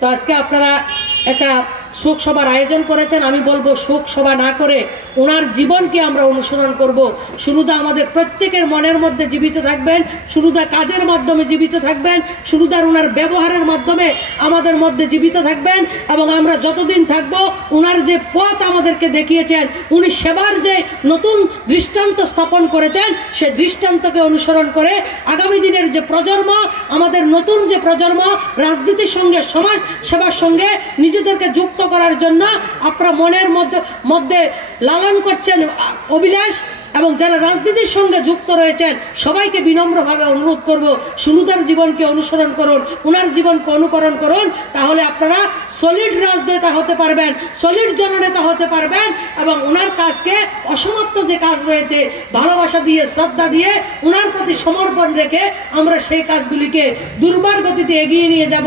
তো আজকে আপনারা একটা শোক সভার আয়োজন করেছেন। আমি বলবো শোক সভা না করে ওনার জীবনকে আমরা অনুসরণ করব। সুরুদা আমাদের প্রত্যেকের মনের মধ্যে জীবিত থাকবেন, সুরুদা কাজের মাধ্যমে জীবিত থাকবেন, সুরুদার ওনার ব্যবহারের মাধ্যমে আমাদের মধ্যে জীবিত থাকবেন। এবং আমরা যতদিন থাকব ওনার যে পথ আমাদেরকে দেখিয়েছেন, উনি সেবার যে নতুন দৃষ্টান্ত স্থাপন করেছেন, সে দৃষ্টান্তকে অনুসরণ করে আগামী দিনের যে প্রজন্ম, আমাদের নতুন যে প্রজন্ম রাজনীতির সঙ্গে, সমাজ সেবার সঙ্গে নিজেদেরকে যুক্ত করার জন্য আপনারা মনের মধ্যে লালন করছেন অভিলাষ, এবং যারা রাজনীতির সঙ্গে যুক্ত রয়েছেন সবাইকে বিনম্রভাবে অনুরোধ করব, সুরুদার জীবনকে অনুসরণ করুন, ওনার জীবনকে অনুকরণ করুন। তাহলে আপনারা সলিড রাজনেতা হতে পারবেন, সলিড জননেতা হতে পারবেন, এবং ওনার কাজকে অসমাপ্ত যে কাজ রয়েছে ভালোবাসা দিয়ে, শ্রদ্ধা দিয়ে, ওনার প্রতি সমর্পণ রেখে আমরা সেই কাজগুলিকে দুর্বার গতিতে এগিয়ে নিয়ে যাব।